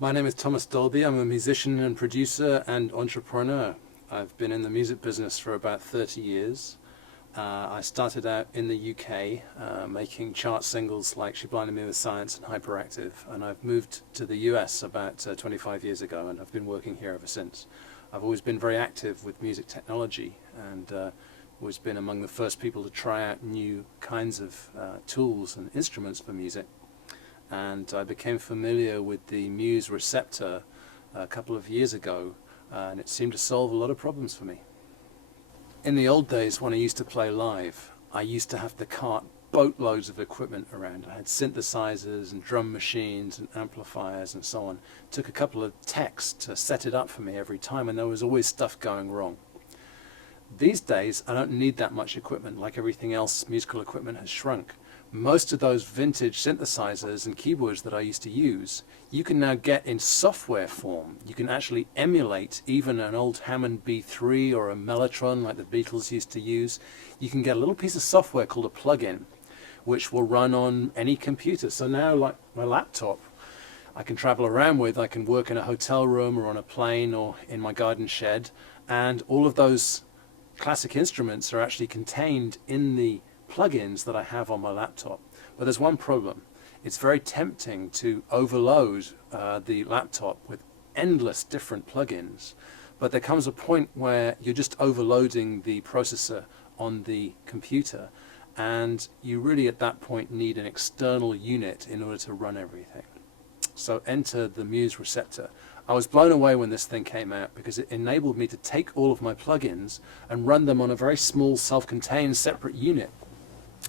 My name is Thomas Dolby. I'm a musician and producer and entrepreneur. I've been in the music business for about 30 years. I started out in the UK making chart singles like She Blinded Me with Science and Hyperactive, and I've moved to the US about 25 years ago, and I've been working here ever since. I've always been very active with music technology and always been among the first people to try out new kinds of tools and instruments for music. And I became familiar with the Muse Receptor a couple of years ago, and it seemed to solve a lot of problems for me. In the old days, when I used to play live, I used to have to cart boatloads of equipment around. I had synthesizers and drum machines and amplifiers and so on. It took a couple of techs to set it up for me every time, and there was always stuff going wrong. These days, I don't need that much equipment. Like everything else, musical equipment has shrunk. Most of those vintage synthesizers and keyboards that I used to use, you can now get in software form. You can actually emulate even an old Hammond B3 or a Mellotron like the Beatles used to use. You can get a little piece of software called a plugin, which will run on any computer. So now, like my laptop, I can travel around with. I can work in a hotel room or on a plane or in my garden shed, and all of those classic instruments are actually contained in the plugins that I have on my laptop. But there's one problem. It's very tempting to overload the laptop with endless different plugins, but there comes a point where you're just overloading the processor on the computer, and you really at that point need an external unit in order to run everything. So enter the Muse Receptor. I was blown away when this thing came out because it enabled me to take all of my plugins and run them on a very small self-contained separate unit.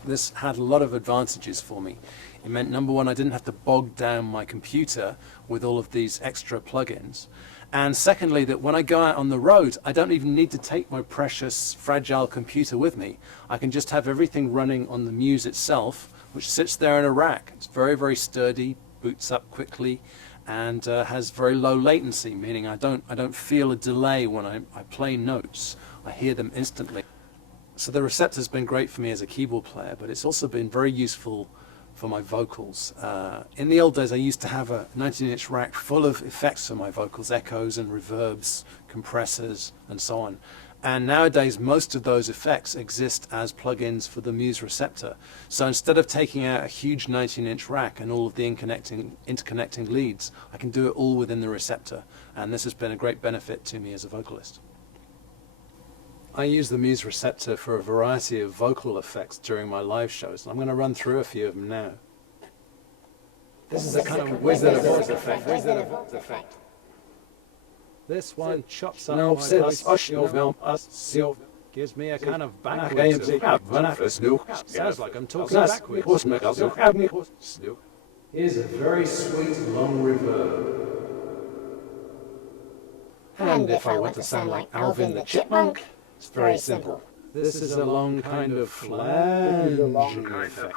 This had a lot of advantages for me. It meant, number one, I didn't have to bog down my computer with all of these extra plugins. And secondly, that when I go out on the road, I don't even need to take my precious, fragile computer with me. I can just have everything running on the Muse itself, which sits there in a rack. It's very, very sturdy, boots up quickly, and has very low latency, meaning I don't feel a delay when I play notes. I hear them instantly. So the Receptor's been great for me as a keyboard player, but it's also been very useful for my vocals. In the old days, I used to have a 19-inch rack full of effects for my vocals, echoes and reverbs, compressors, and so on. And nowadays, most of those effects exist as plugins for the Muse Receptor. So instead of taking out a huge 19-inch rack and all of the interconnecting leads, I can do it all within the Receptor. And this has been a great benefit to me as a vocalist. I use the Muse Receptor for a variety of vocal effects during my live shows, and I'm going to run through a few of them now. This is a kind of Wizard of Oz effect. This one chops up my voice, gives me a kind of backwards effect. Sounds like I'm talking backwards. Here's a very sweet long reverb. And if I want to sound like Alvin the Chipmunk, it's very simple. This is a long kind of flanging effect.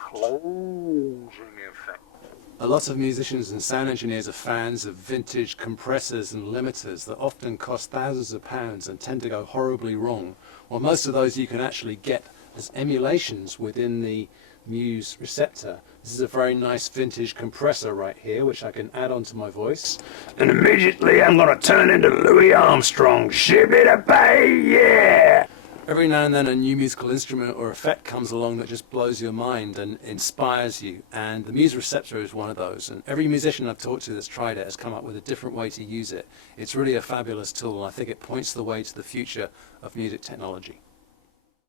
A lot of musicians and sound engineers are fans of vintage compressors and limiters that often cost thousands of pounds and tend to go horribly wrong. Well, most of those you can actually get as emulations within the Muse Receptor. This is a very nice vintage compressor right here, which I can add onto my voice. And immediately I'm going to turn into Louis Armstrong. Shibby-da-bay, yeah! Every now and then a new musical instrument or effect comes along that just blows your mind and inspires you. And the Muse Receptor is one of those. And every musician I've talked to that's tried it has come up with a different way to use it. It's really a fabulous tool, and I think it points the way to the future of music technology.